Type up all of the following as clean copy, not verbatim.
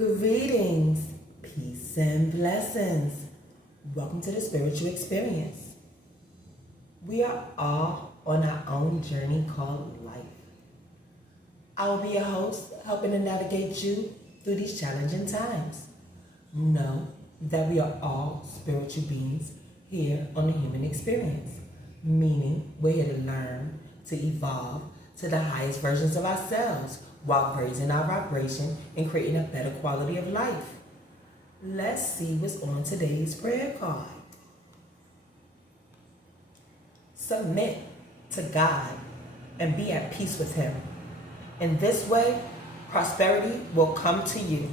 Greetings, peace and blessings. Welcome to the spiritual experience. We are all on our own journey called life. I will be your host, helping to navigate you through these challenging times. Know that we are all spiritual beings here on the human experience, meaning we're here to learn, to evolve to the highest versions of ourselves while raising our vibration and creating a better quality of life. Let's see what's on today's prayer card. Submit to God and be at peace with Him. In this way, prosperity will come to you.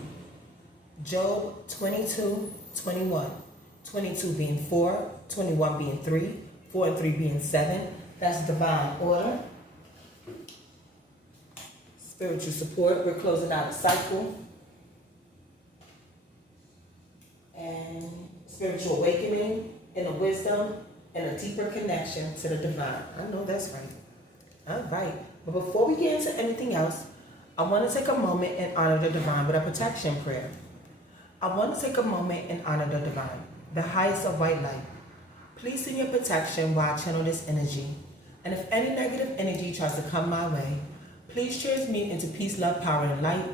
Job 22:21. 22 being 4, 21 being 3, 4 and 3 being 7. That's divine order. Spiritual support, we're closing out a cycle. And spiritual awakening, inner wisdom, and a deeper connection to the divine. I know that's right. All right. But before we get into anything else, I want to take a moment and honor the divine with a protection prayer. I want to take a moment and honor the divine, the highest of white light. Please send your protection while I channel this energy. And if any negative energy tries to come my way, please transmute into peace, love, power, and light,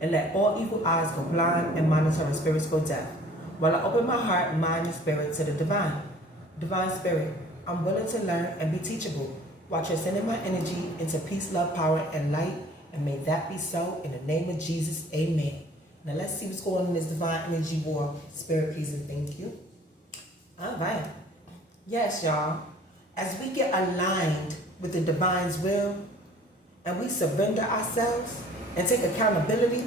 and let all evil eyes go blind and monitoring spirits go deaf, while I open my heart, mind, and spirit to the divine. Divine Spirit, I'm willing to learn and be teachable, while transcending my energy into peace, love, power, and light, and may that be so in the name of Jesus, amen. Now let's see what's going on in this divine energy war. Spirit, please and thank you. All right. Yes, y'all. As we get aligned with the divine's will, and we surrender ourselves and take accountability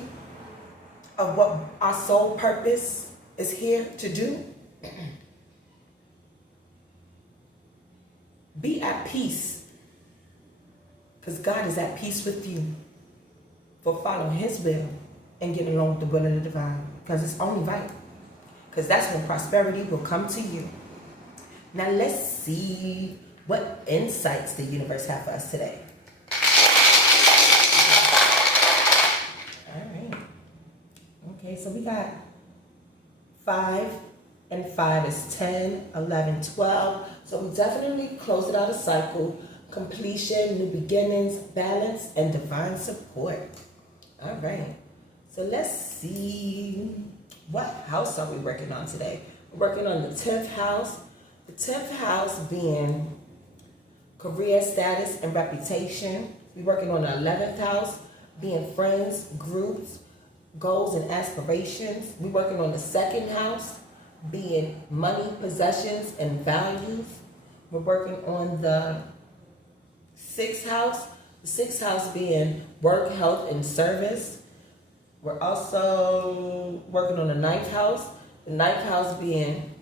of what our soul purpose is here to do, be at peace, because God is at peace with you for following His will and getting along with the will of the divine, because it's only right, because that's when prosperity will come to you. Now let's see what insights the universe has for us today. Okay, so we got 5 and 5 is 10, 11, 12. So we definitely closed out a cycle, completion, new beginnings, balance, and divine support. All right, so let's see, what house are we working on today? We're working on the 10th house. The 10th house being career status and reputation. We're working on the 11th house being friends, groups, goals and aspirations. We're working on the 2nd house being money, possessions, and values. We're working on the 6th house. The 6th house being work, health, and service. We're also working on the 9th house. The 9th house being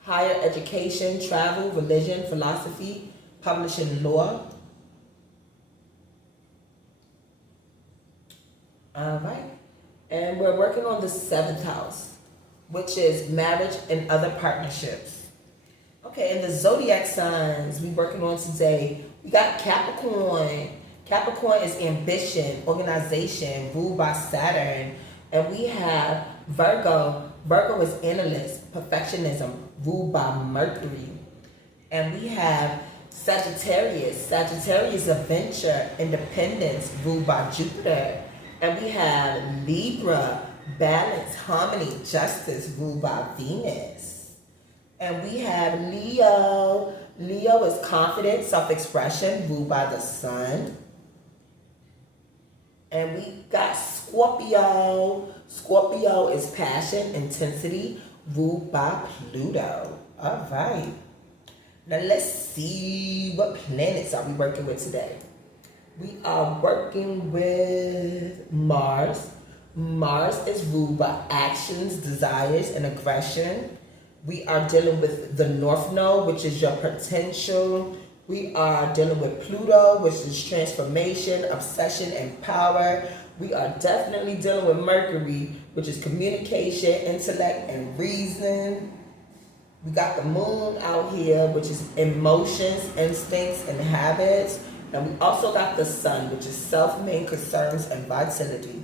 higher education, travel, religion, philosophy, publishing, law. All right. And we're working on the 7th house, which is marriage and other partnerships. Okay, and the zodiac signs we're working on today, we got Capricorn. Capricorn is ambition, organization, ruled by Saturn. And we have Virgo. Virgo is analyst, perfectionism, ruled by Mercury. And we have Sagittarius. Sagittarius, adventure, independence, ruled by Jupiter. And we have Libra, balance, harmony, justice, ruled by Venus. And we have Leo. Leo is confidence, self-expression, ruled by the Sun. And we got Scorpio. Scorpio is passion, intensity, ruled by Pluto. All right. Now let's see, what planets are we working with today? We are working with Mars. Mars is ruled by actions, desires, and aggression. We are dealing with the North Node, which is your potential. We are dealing with Pluto, which is transformation, obsession, and power. We are definitely dealing with Mercury, which is communication, intellect, and reason. We got the Moon out here, which is emotions, instincts, and habits. And we also got the Sun, which is self-made concerns and vitality.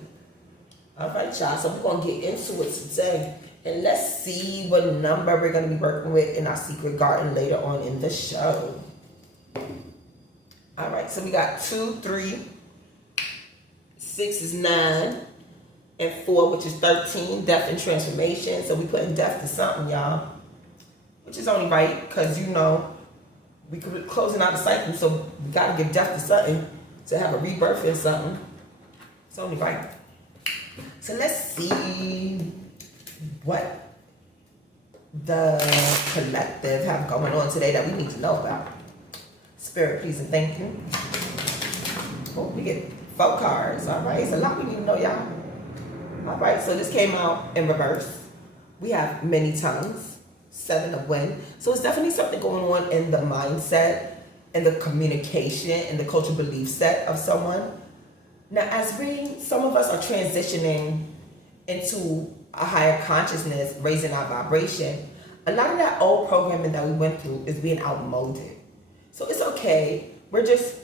All right, y'all. So we're going to get into it today. And let's see what number we're going to be working with in our secret garden later on in the show. All right, so we got 2, 3, 6 is 9, and 4, which is 13, death and transformation. So we putting death to something, y'all, which is only right because, you know, we could be closing out the cycle, so we got to give death to something to have a rebirth in something. It's only right. So let's see what the collective have going on today that we need to know about. Spirit, please, and thank you. Oh, we get 4 cards. All right, it's a lot we need to know, y'all. All right, so this came out in reverse. We have many tongues, 7 of wind. So it's definitely something going on in the mindset and the communication and the cultural belief set of someone. Now, as some of us are transitioning into a higher consciousness, raising our vibration, a lot of that old programming that we went through is being outmoded. So it's okay. We're just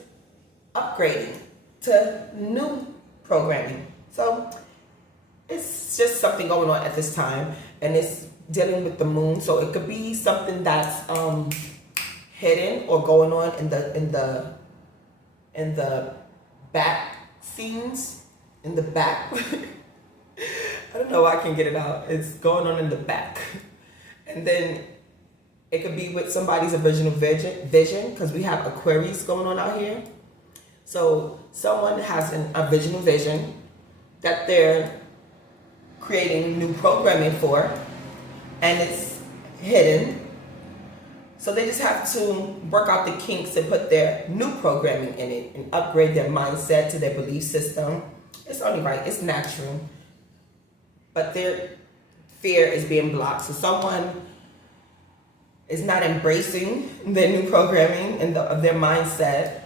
upgrading to new programming. So it's just something going on at this time, and it's dealing with the moon. So it could be something that's hidden or going on in the back scenes, in the back. I don't know why I can't get it out. It's going on in the back. And then it could be with somebody's original vision, because we have Aquarius going on out here. So someone has an original vision that they're creating new programming for, and it's hidden. So they just have to work out the kinks and put their new programming in it and upgrade their mindset to their belief system. It's only right. It's natural. But their fear is being blocked. So someone is not embracing their new programming and of their mindset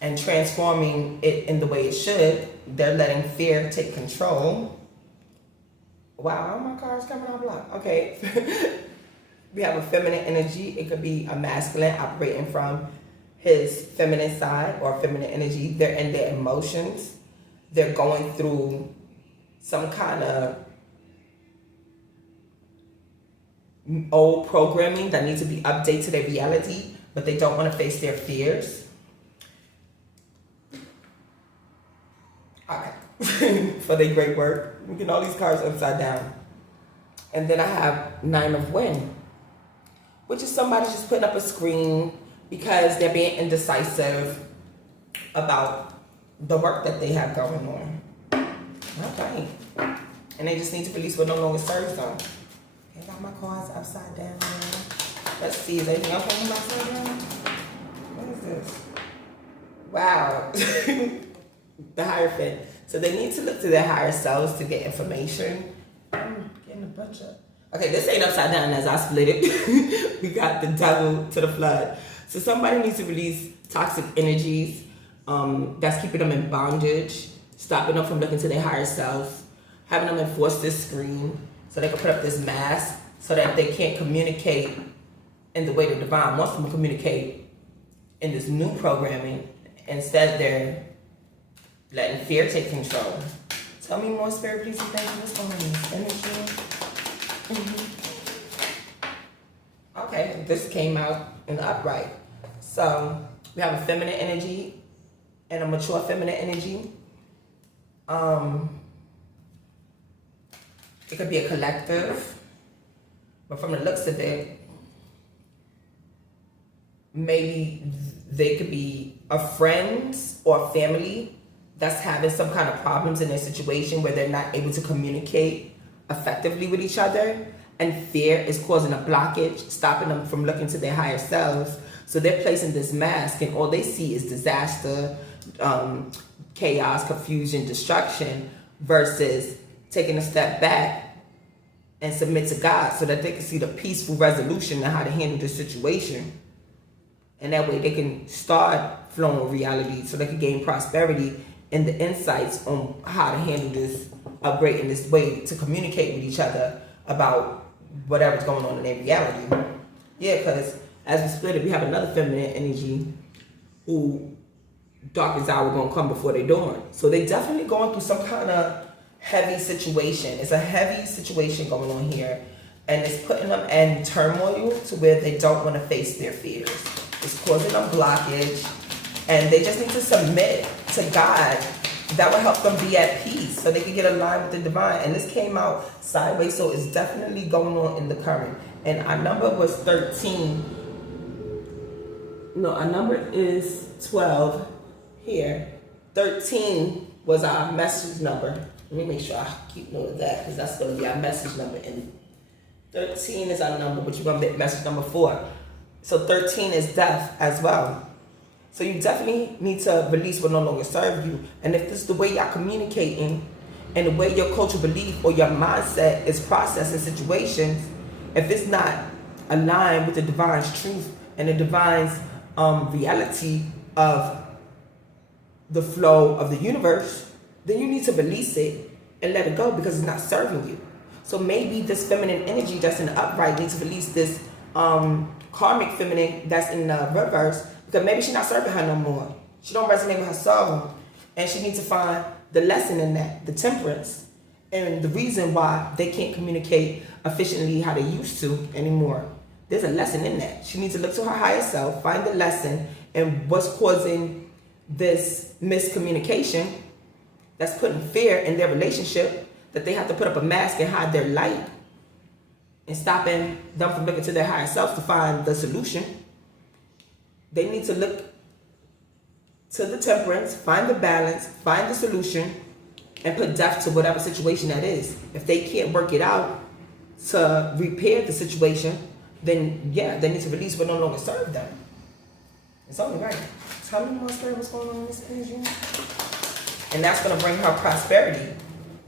and transforming it in the way it should. They're letting fear take control. Wow, all my cards coming out blocked. Okay. We have a feminine energy. It could be a masculine operating from his feminine side or feminine energy. They're in their emotions. They're going through some kind of old programming that needs to be updated to their reality, but they don't want to face their fears. Okay. For their great work. We get all these cards upside down. And then I have 9 of wind, which is somebody just putting up a screen because they're being indecisive about the work that they have going on. Okay. And they just need to release what no longer serves them. I got my cards upside down now. Let's see, is anything else on them upside down? What is this? Wow. The Hierophant. So they need to look to their higher selves to get information. I'm getting a bunch of... Okay, this ain't upside down as I split it. We got the devil to the flood. So somebody needs to release toxic energies that's keeping them in bondage, stopping them from looking to their higher selves, having them enforce this screen so they can put up this mask so that they can't communicate in the way the divine wants them to communicate in this new programming. Instead, they're letting fear take control. Tell me more, Spirit, please, and thank you. What's going on? Energy. Okay, this came out in the upright. So we have a feminine energy and a mature feminine energy. It could be a collective, but from the looks of it, maybe they could be a friend or a family that's having some kind of problems in their situation where they're not able to communicate effectively with each other, and fear is causing a blockage, stopping them from looking to their higher selves. So they're placing this mask, and all they see is disaster, chaos, confusion, destruction, versus taking a step back and submit to God so that they can see the peaceful resolution and how to handle the situation. And that way they can start flowing with reality so they can gain prosperity and the insights on how to handle this, upgrade in this way to communicate with each other about whatever's going on in their reality. Yeah, because as we split it, we have another feminine energy who darkest hour gonna come before they dawn. So they definitely going through some kind of heavy situation. It's a heavy situation going on here. And it's putting them in turmoil to where they don't want to face their fears. It's causing them blockage. And they just need to submit to God. That will help them be at peace so they can get aligned with the divine. And this came out sideways, so it's definitely going on in the current. And our number was 13. No, our number is 12 here. 13 was our message number. Let me make sure I keep note of that, because that's going to be our message number. And 13 is our number, but you're going to be message number 4. So 13 is death as well. So you definitely need to release what no longer serve you. And if this is the way y'all communicating and the way your cultural belief or your mindset is processing situations, if it's not aligned with the divine's truth and the divine's reality of the flow of the universe, then you need to release it and let it go, because it's not serving you. So maybe this feminine energy that's in the upright needs to release this karmic feminine that's in the reverse, because maybe she's not serving her no more. She don't resonate with her soul, and she needs to find the lesson in that, the temperance, and the reason why they can't communicate efficiently how they used to anymore. There's a lesson in that. She needs to look to her higher self, find the lesson, and what's causing this miscommunication that's putting fear in their relationship, that they have to put up a mask and hide their light, and stopping them from looking to their higher selves to find the solution. They need to look to the temperance, find the balance, find the solution, and put death to whatever situation that is. If they can't work it out to repair the situation, then yeah, they need to release what no longer serve them. It's only right. Tell me more story what's going on in this energy. And that's going to bring her prosperity.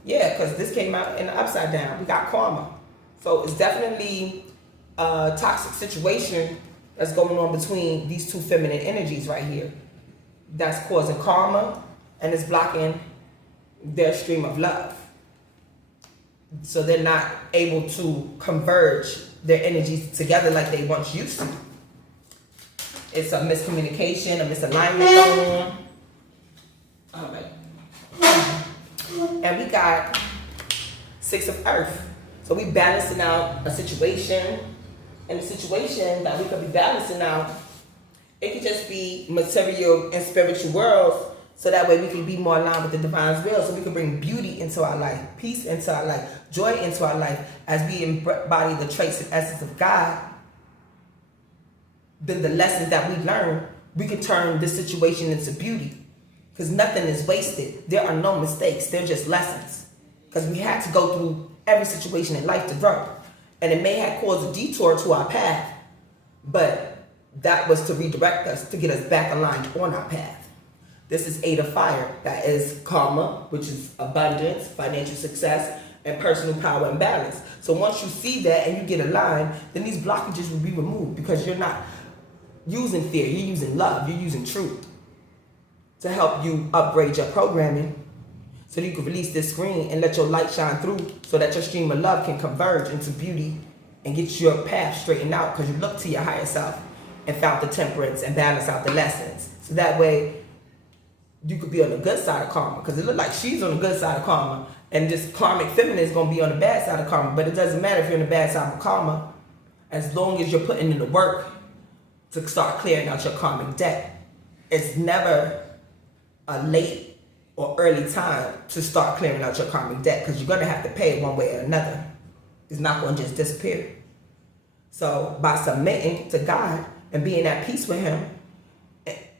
Yeah, because this came out in the upside down. We got karma. So it's definitely a toxic situation that's going on between these two feminine energies right here. That's causing karma, and it's blocking their stream of love. So they're not able to converge their energies together like they once used to. It's a miscommunication, a misalignment going on. All right. And we got 6 of Earth. So we balancing out a situation, and the situation that we could be balancing out, it could just be material and spiritual worlds, so that way we can be more aligned with the divine's will, so we can bring beauty into our life, peace into our life, joy into our life. As we embody the traits and essence of God, then the lessons that we learn, we can turn this situation into beauty. Because nothing is wasted. There are no mistakes. They're just lessons. Because we had to go through every situation in life to grow. And it may have caused a detour to our path, but that was to redirect us, to get us back aligned on our path. This is 8 of Fire. That is karma, which is abundance, financial success, and personal power and balance. So once you see that and you get aligned, then these blockages will be removed, because you're not using fear. You're using love. You're using truth to help you upgrade your programming, so that you can release this screen and let your light shine through, so that your stream of love can converge into beauty and get your path straightened out, because you look to your higher self and found the temperance and balance out the lessons. So that way you could be on the good side of karma, because it looks like she's on the good side of karma, and this karmic feminine is going to be on the bad side of karma. But it doesn't matter if you're on the bad side of karma, as long as you're putting in the work to start clearing out your karmic debt. It's never a late or early time to start clearing out your karmic debt, because you're going to have to pay it one way or another. It's not going to just disappear. So by submitting to God and being at peace with Him,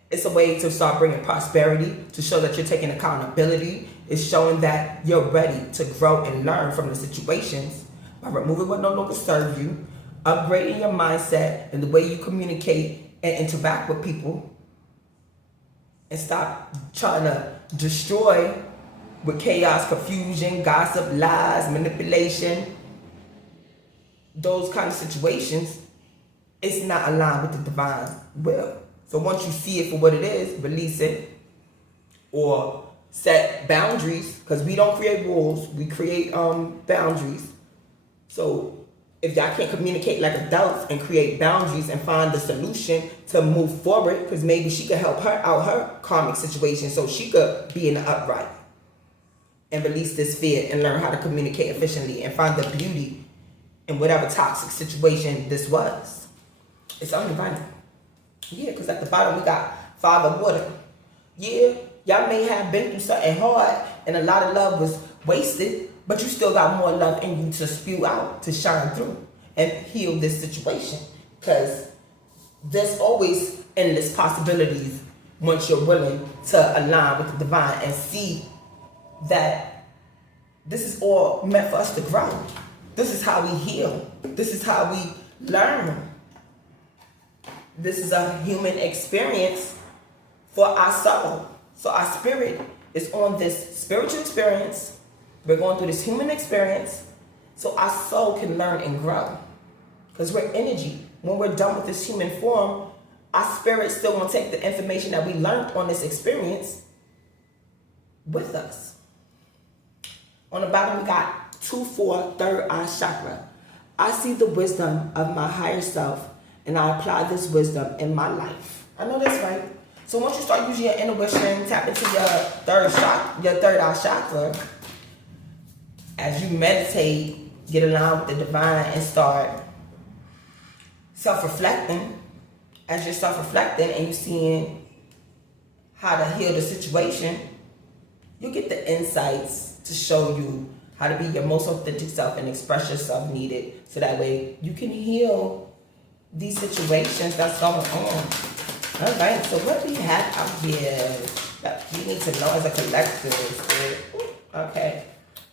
it's a way to start bringing prosperity, to show that you're taking accountability. It's showing that you're ready to grow and learn from the situations by removing what no longer serves you, upgrading your mindset and the way you communicate and interact with people, and stop trying to destroy with chaos, confusion, gossip, lies, manipulation. Those kind of situations, it's not aligned with the divine will. So once you see it for what it is, release it, or set boundaries, because we don't create rules, we create boundaries. So if y'all can't communicate like adults and create boundaries and find the solution to move forward, because maybe she could help her out her karmic situation so she could be in the upright and release this fear and learn how to communicate efficiently and find the beauty in whatever toxic situation this was. It's only right. Yeah, because at the bottom we got 5 of water. Yeah, y'all may have been through something hard and a lot of love was wasted, but you still got more love in you to spew out, to shine through and heal this situation. Because there's always endless possibilities once you're willing to align with the divine and see that this is all meant for us to grow. This is how we heal. This is how we learn. This is a human experience for our soul. So our spirit is on this spiritual experience. We're going through this human experience so our soul can learn and grow. Because we're energy. When we're done with this human form, our spirit still going to take the information that we learned on this experience with us. On the bottom, we got 2-4, third eye chakra. I see the wisdom of my higher self, and I apply this wisdom in my life. I know that's right. So once you start using your intuition, tap into your third eye chakra, as you meditate, get aligned with the divine and start self-reflecting. As you're self-reflecting and you're seeing how to heal the situation, you get the insights to show you how to be your most authentic self and express yourself needed, so that way you can heal these situations that's going on. All right, so what do we have out here that we need to know as a collective? Okay,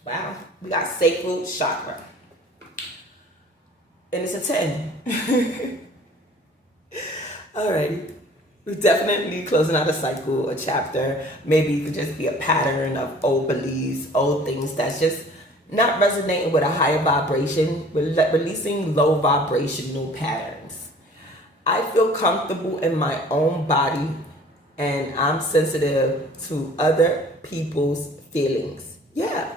wow, we got sacral chakra, and it's a 10. All right, we're definitely closing out a cycle, a chapter. Maybe it could just be a pattern of old beliefs, old things that's just not resonating with a higher vibration. We're releasing low vibrational patterns. I feel comfortable in my own body, and I'm sensitive to other people's feelings. Yeah.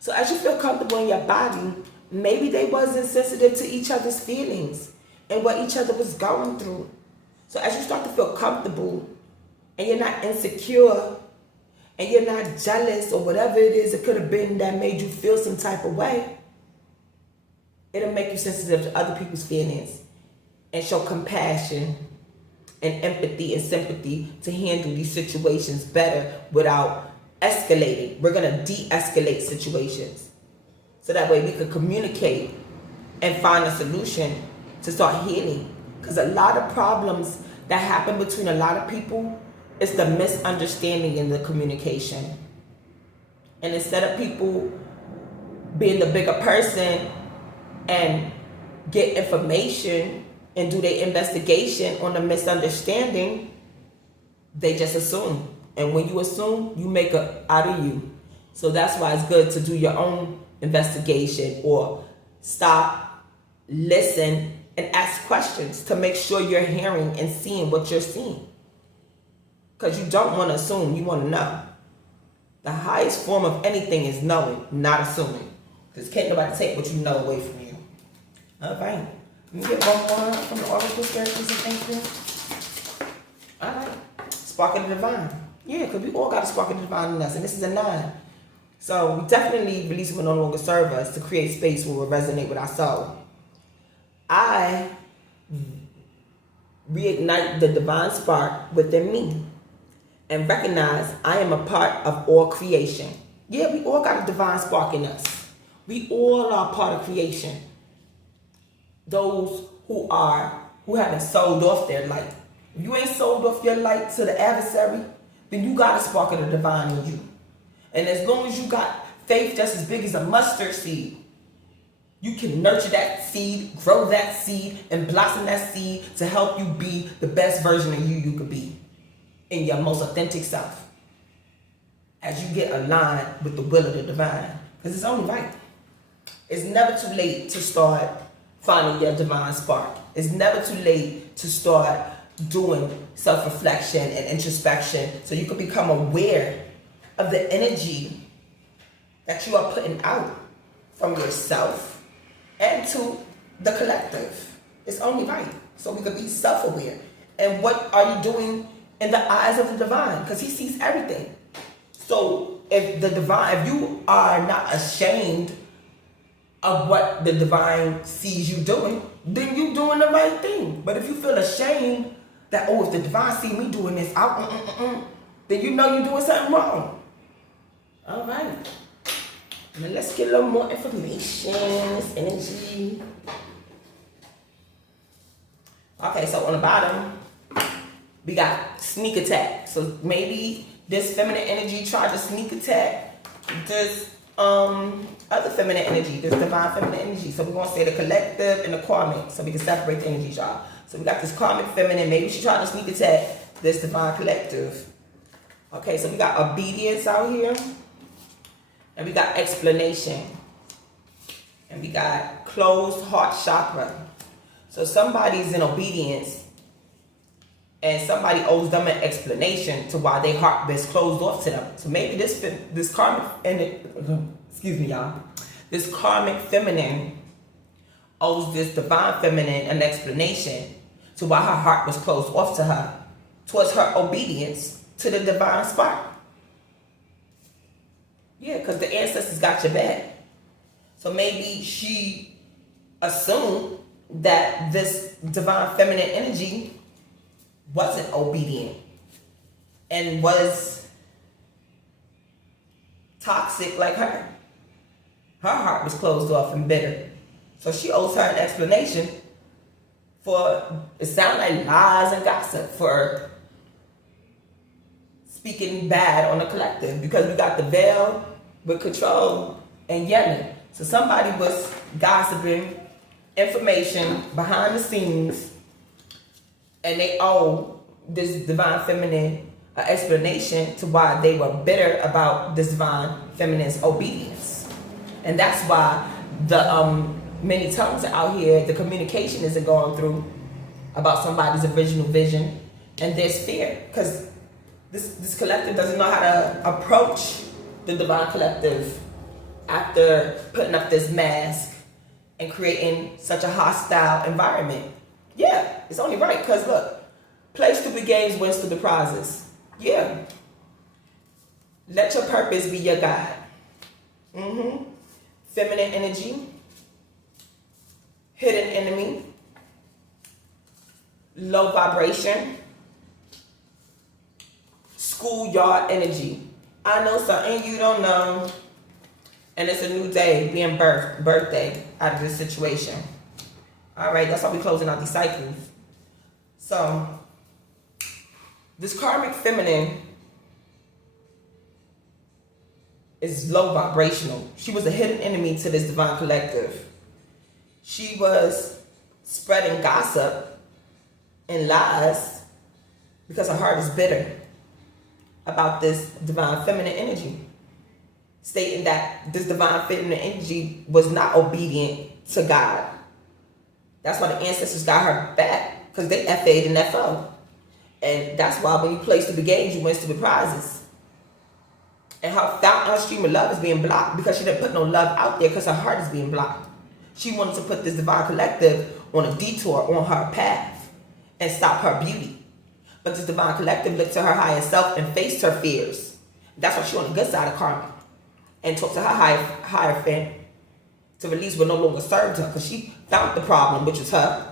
So as you feel comfortable in your body, maybe they wasn't sensitive to each other's feelings and what each other was going through. So as you start to feel comfortable and you're not insecure and you're not jealous or whatever it is it could have been that made you feel some type of way, it'll make you sensitive to other people's feelings and show compassion and empathy and sympathy to handle these situations better without escalating. We're going to de-escalate situations so that way we can communicate and find a solution to start healing. Because a lot of problems that happen between a lot of people is the misunderstanding in the communication. And instead of people being the bigger person and get information and do their investigation on the misunderstanding, they just assume. And when you assume, you make it out of you. So that's why it's good to do your own investigation or stop, listen, and ask questions to make sure you're hearing and seeing what you're seeing. Because you don't want to assume, you want to know. The highest form of anything is knowing, not assuming. Because can't nobody take what you know away from you. All right. Let me get one more from the Oracle Characters and thank you. All right. Spark of the Divine. Yeah, because we all got a spark of the divine in us. And this is a 9. So we definitely release what no longer serve us to create space where we resonate with our soul. I reignite the divine spark within me and recognize I am a part of all creation. Yeah, we all got a divine spark in us. We all are part of creation. Those who haven't sold off their light. If you ain't sold off your light to the adversary, then you got a spark of the divine in you. And as long as you got faith just as big as a mustard seed, you can nurture that seed, grow that seed, and blossom that seed to help you be the best version of you could be in your most authentic self. As you get aligned with the will of the divine. Because it's only right. It's never too late to start finding your divine spark. It's never too late to start doing self-reflection and introspection so you can become aware of the energy that you are putting out from yourself and to the collective. It's only right. So we can be self-aware. And what are you doing in the eyes of the divine? Because he sees everything. So if you are not ashamed of what the divine sees you doing, then you doing the right thing. But if you feel ashamed that, oh, if the divine see me doing this, then you know you're doing something wrong. All right. Now let's get a little more information, this energy. Okay, so on the bottom, we got sneak attack. So maybe this feminine energy tried to sneak attack this other feminine energy, this divine feminine energy. So we're going to say the collective and the karmic, so we can separate the energies, y'all. So we got this karmic feminine, maybe she tried to sneak attack this divine collective. Okay, so we got obedience out here, and we got explanation, and we got closed heart chakra. So somebody's in obedience, and somebody owes them an explanation to why their heart is closed off to them. So maybe this karmic, excuse me, y'all, this karmic feminine owes this divine feminine an explanation to why her heart was closed off to her, towards her obedience to the divine spark. Yeah, because the ancestors got your back. So maybe she assumed that this divine feminine energy wasn't obedient and was toxic like her. Her heart was closed off and bitter. So she owes her an explanation for, it sounds like, lies and gossip, for speaking bad on the collective, because we got the veil with control and yelling. So somebody was gossiping information behind the scenes, and they owe this divine feminine an explanation to why they were bitter about this divine feminine's obedience. And that's why the many tongues are out here, the communication isn't going through about somebody's original vision, and there's fear, because this collective doesn't know how to approach the divine collective after putting up this mask and creating such a hostile environment. Yeah, it's only right, because look, play stupid games, win stupid prizes. Yeah. Let your purpose be your guide. Feminine energy, hidden enemy, low vibration, schoolyard energy. I know something you don't know, and it's a new day being birthday out of this situation. All right, that's how we're closing out these cycles. So, this karmic feminine is low vibrational. She was a hidden enemy to this divine collective. She was spreading gossip and lies because her heart is bitter about this divine feminine energy, stating that this divine feminine energy was not obedient to God. That's why the ancestors got her back, because they FA'd and FO. And that's why when you play stupid games, you win stupid prizes. And her stream of love is being blocked because she didn't put no love out there, because her heart is being blocked. She wanted to put this divine collective on a detour on her path and stop her beauty. But this divine collective looked to her higher self and faced her fears. That's why she on the good side of karma, and talked to her higher fan to release what no longer served her, because she found the problem, which was her,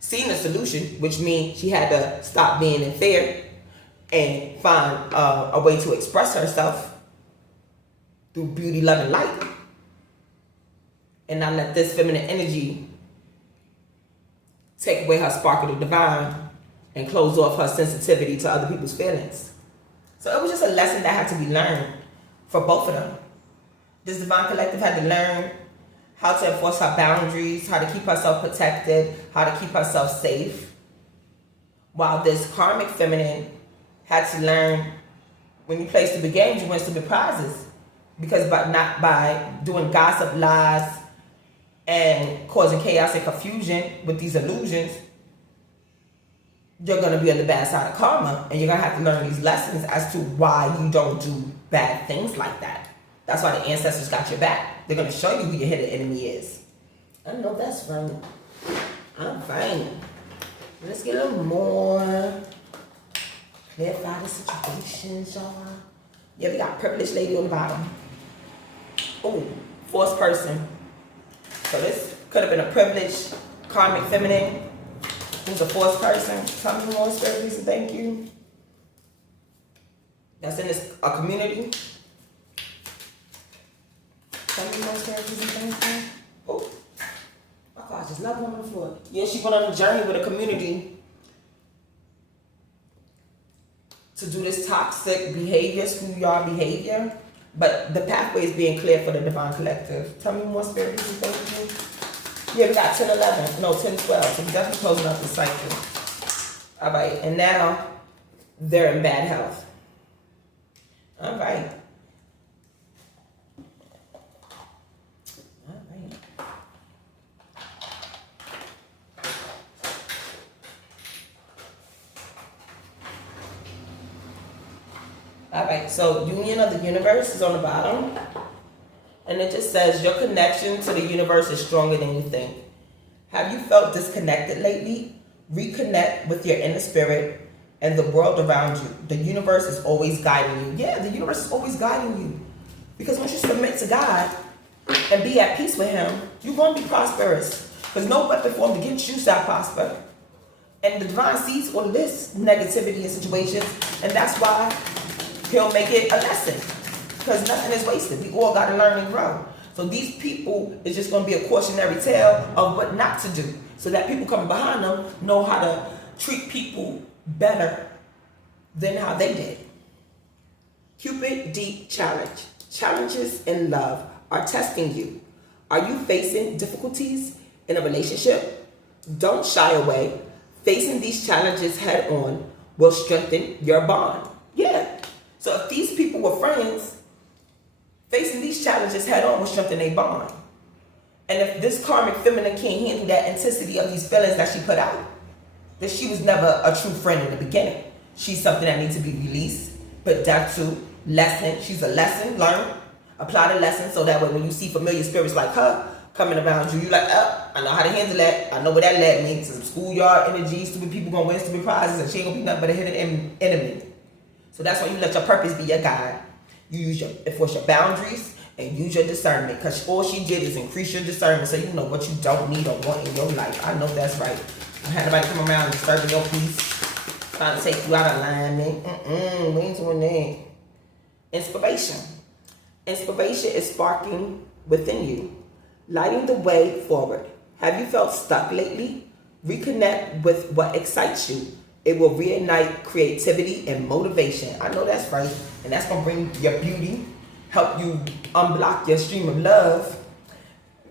seen the solution, which means she had to stop being in fear and find a way to express herself through beauty, love, and light, and not let this feminine energy take away her spark of the divine and close off her sensitivity to other people's feelings. So it was just a lesson that had to be learned for both of them. This divine collective had to learn how to enforce her boundaries, how to keep herself protected, how to keep herself safe, while this karmic feminine had to learn, when you play stupid games, you win stupid prizes. Because by doing gossip, lies, and causing chaos and confusion with these illusions, you're going to be on the bad side of karma, and you're going to have to learn these lessons as to why you don't do bad things like that. That's why the ancestors got your back. They're going to show you who your hidden enemy is. I know that's right. I'm fine. Let's get a little more. Clarify the situations, y'all. Yeah, we got privileged lady on the bottom. Oh, forced person. So this could have been a privileged karmic feminine who's a forced person. Tell me more, Spirit, please, and thank you. That's in a community. Tell me more, Spirit, please, and thank you. Oh, my God, just love on the floor. Yeah, she went on a journey with a community to do this toxic behavior, schoolyard behavior, but the pathway is being cleared for the divine collective. Tell me more, Spirit, please, thank you. Yeah, we got 10, 11, no, 10, 12, so we're definitely closing up the cycle. All right, and now they're in bad health. All right. All right. All right, so Union of the Universe is on the bottom. And it just says, your connection to the universe is stronger than you think. Have you felt disconnected lately? Reconnect with your inner spirit and the world around you. The universe is always guiding you. Yeah, the universe is always guiding you. Because once you submit to God and be at peace with Him, you're going to be prosperous. Because no weapon formed against you shall prosper. And the divine sees all of this negativity and situations. And that's why He'll make it a lesson. Because nothing is wasted. We all got to learn and grow. So these people is just going to be a cautionary tale of what not to do. So that people coming behind them know how to treat people better than how they did. Cupid Deep Challenge. Challenges in love are testing you. Are you facing difficulties in a relationship? Don't shy away. Facing these challenges head on will strengthen your bond. Yeah. So if these people were friends, facing these challenges head on will strengthen their bond. And if this karmic feminine can't handle that intensity of these feelings that she put out, then she was never a true friend in the beginning. She's something that needs to be released, put down to lesson. She's a lesson, learn, apply the lesson, so that way when you see familiar spirits like her coming around you, you're like, oh, I know how to handle that. I know where that led me. Some schoolyard energy, stupid people gonna win stupid prizes, and she ain't gonna be nothing but a hidden enemy. So that's why you let your purpose be your guide. You enforce your boundaries and use your discernment, because all she did is increase your discernment so you know what you don't need or want in your life. I know that's right. I had nobody come around disturbing your peace, trying to take you out of alignment. We ain't doing that. Inspiration. Inspiration is sparking within you, lighting the way forward. Have you felt stuck lately? Reconnect with what excites you. It will reignite creativity and motivation. I know that's right. And that's going to bring your beauty, help you unblock your stream of love,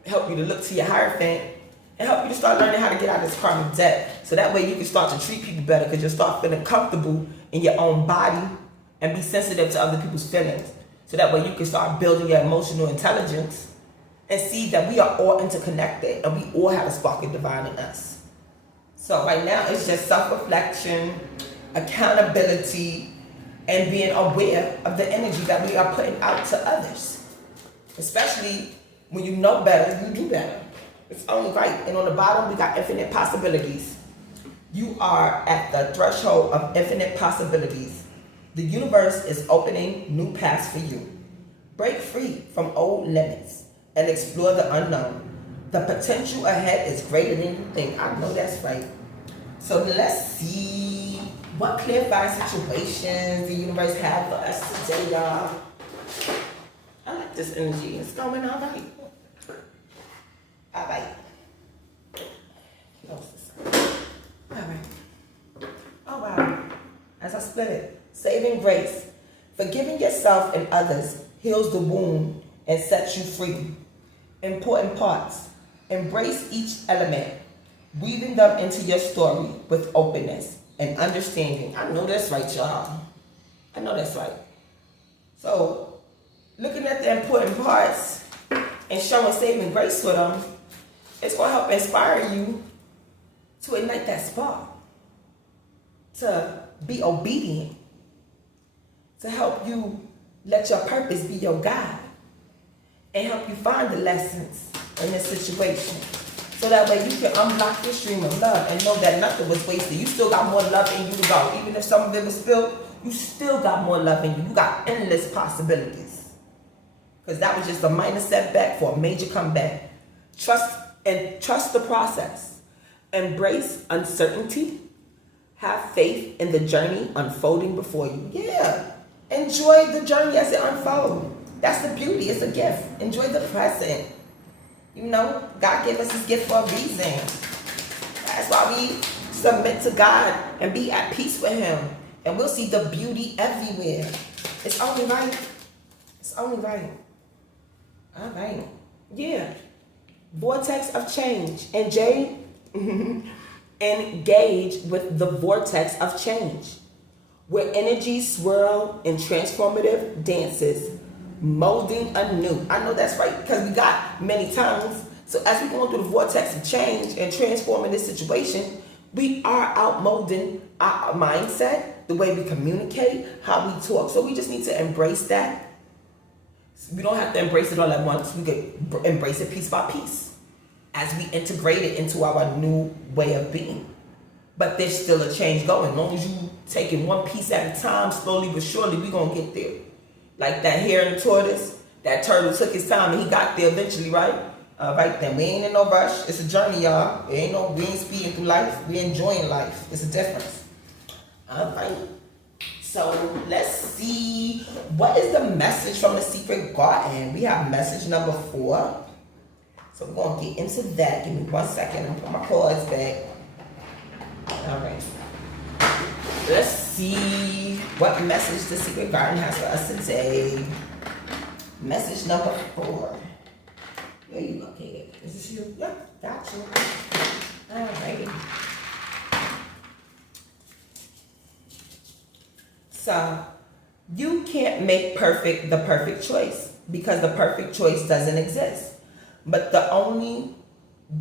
help you to look to your Hierophant, and help you to start learning how to get out of this karmic debt. So that way you can start to treat people better, because you'll start feeling comfortable in your own body and be sensitive to other people's feelings. So that way you can start building your emotional intelligence and see that we are all interconnected and we all have a spark of divine in us. So right now it's just self-reflection, accountability, and being aware of the energy that we are putting out to others. Especially when you know better, you do better. It's only right. And on the bottom, we got infinite possibilities. You are at the threshold of infinite possibilities. The universe is opening new paths for you. Break free from old limits and explore the unknown. The potential ahead is greater than you think. I know that's right. So let's see what clarifying situations the universe has for us today, y'all. I like this energy. It's going all right. All right. Close this up. All right. Oh, wow. As I split it, saving grace. Forgiving yourself and others heals the wound and sets you free. Important parts. Embrace each element, weaving them into your story with openness and understanding. I know that's right, y'all. I know that's right. So, looking at the important parts and showing saving grace with them, it's going to help inspire you to ignite that spark, to be obedient, to help you let your purpose be your guide, and help you find the lessons in this situation. So that way you can unblock your stream of love and know that nothing was wasted. You still got more love in you to go. Even if some of it was spilled, you still got more love in you. You got endless possibilities. Because that was just a minor setback for a major comeback. Trust the process. Embrace uncertainty. Have faith in the journey unfolding before you. Yeah. Enjoy the journey as it unfolds. That's the beauty. It's a gift. Enjoy the present. You know, God gave us His gift for a reason. That's why we submit to God and be at peace with Him. And we'll see the beauty everywhere. It's only right. It's only right. All right. Yeah. Vortex of change. And Jay, engage with the vortex of change, where energies swirl in transformative dances, molding anew. I know that's right, because we got many tongues. So as we go through the vortex of change and transforming this situation, we are outmolding our mindset, the way we communicate, how we talk. So we just need to embrace that. We don't have to embrace it all at once. We could embrace it piece by piece as we integrate it into our new way of being. But there's still a change going. As long as you taking one piece at a time, slowly but surely, we're going to get there. Like that hare and the tortoise, that turtle took his time and he got there eventually, right? Right then, we ain't in no rush. It's a journey, y'all. We ain't speeding through life. We enjoying life. It's a difference. All right. So let's see. What is the message from the secret garden? We have message number 4. So we're going to get into that. Give me 1 second and put my cards back. All right. Let's see what message the secret garden has for us today. Message number 4. Where you located? Is this you? Yep, got you. All righty. So, you can't make perfect the perfect choice because the perfect choice doesn't exist. But the only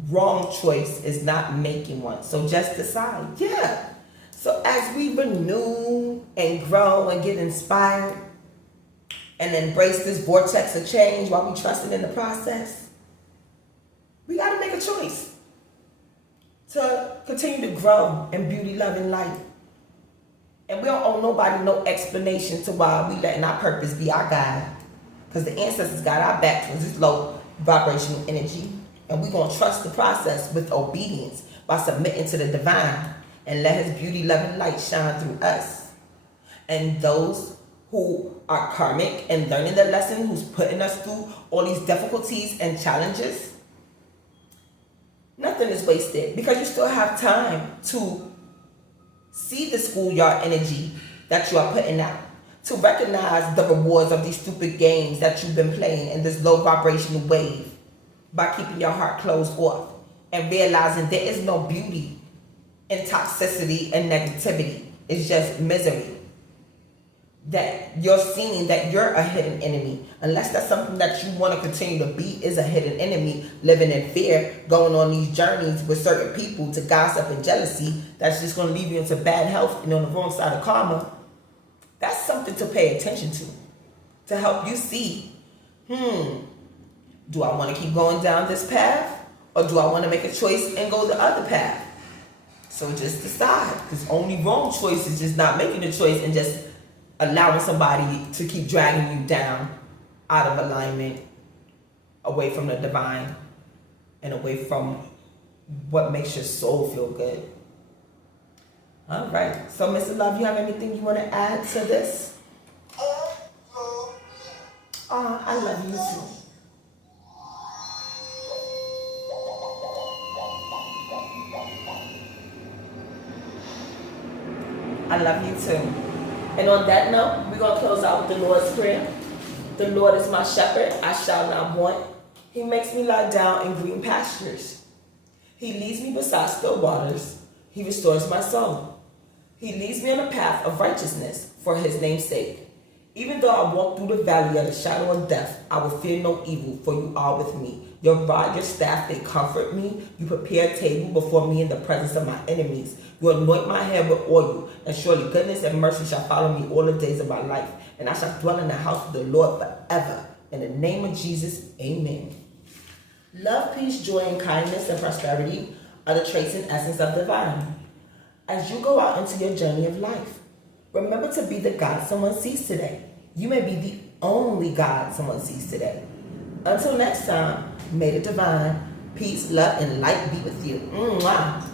wrong choice is not making one. So just decide. Yeah. So as we renew and grow and get inspired and embrace this vortex of change while we trust it in the process, we got to make a choice to continue to grow in beauty, love, and light. And we don't owe nobody no explanation to why we letting our purpose be our guide. Because the ancestors got our back towards this low vibrational energy. And we're going to trust the process with obedience by submitting to the divine and let His beauty, love, and light shine through us. And those who are karmic and learning the lesson, who's putting us through all these difficulties and challenges, nothing is wasted because you still have time to see the schoolyard energy that you are putting out, to recognize the rewards of these stupid games that you've been playing in this low vibrational wave by keeping your heart closed off and realizing there is no beauty in toxicity and negativity. It's just misery. That you're seeing that you're a hidden enemy. Unless that's something that you want to continue to be, is a hidden enemy, living in fear, going on these journeys with certain people to gossip and jealousy, that's just going to leave you into bad health and on the wrong side of karma. That's something to pay attention to help you see, do I want to keep going down this path, or do I want to make a choice and go the other path? So just decide, because only wrong choice is just not making a choice and just allowing somebody to keep dragging you down out of alignment, away from the divine, and away from what makes your soul feel good. All right. So, Mr. Love, you have anything you want to add to this? Oh, I love you too. I love you too. And on that note, we're going to close out with the Lord's Prayer. The Lord is my shepherd, I shall not want. He makes me lie down in green pastures. He leads me beside still waters. He restores my soul. He leads me on a path of righteousness for His name's sake. Even though I walk through the valley of the shadow of death, I will fear no evil, for you are with me. Your rod, your staff, they comfort me. You prepare a table before me in the presence of my enemies. You anoint my head with oil, and surely goodness and mercy shall follow me all the days of my life. And I shall dwell in the house of the Lord forever. In the name of Jesus, amen. Love, peace, joy, and kindness and prosperity are the traits and essence of divine. As you go out into your journey of life, Remember to be the God someone sees today. You may be the only God someone sees today. Until next time, may the divine peace, love, and light be with you. Mwah.